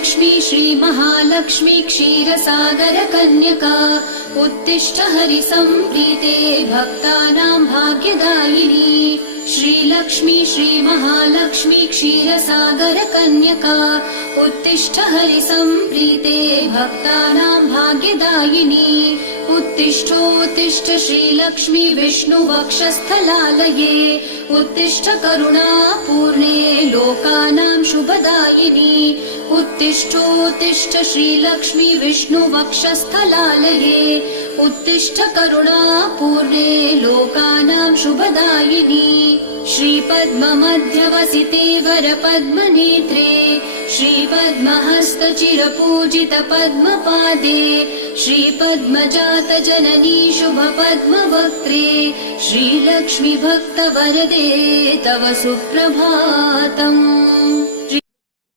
श्रीलक्ष्मी श्रीमहालक्ष्मी क्षीरसागरकन्यका उत्तिष्ठ हरिसम्प्रीते भक्तानां भाग्यदायिनी। श्रीलक्ष्मी श्रीमहालक्ष्मी क्षीरसागरकन्यका उत्तिष्ठ हरिसम्प्रीते भक्तानां भाग्यदायिनी। उत्तिष्ठोत्तिष्ठ श्रीलक्ष्मी विष्णुवक्षस्थलालये उत्तिष्ठ करुणापूर्णे लोकानां शुभदायिनी। उत्तिष्ठोत्तिष्ठ श्रीलक्ष्मी विष्णुवक्षस्थलालये उत्तिष्ठ करुणापूर्णे लोकानां शुभदायिनी। श्रीपद्ममध्यवसिते वरपद्मनेत्रे श्रीपद्महस्तचिरपूजित पद्मपादे श्रीपद्मजातजननी शुभपद्मवक्त्रे श्रीलक्ष्मी भक्तवरदे तव सुप्रभातम्।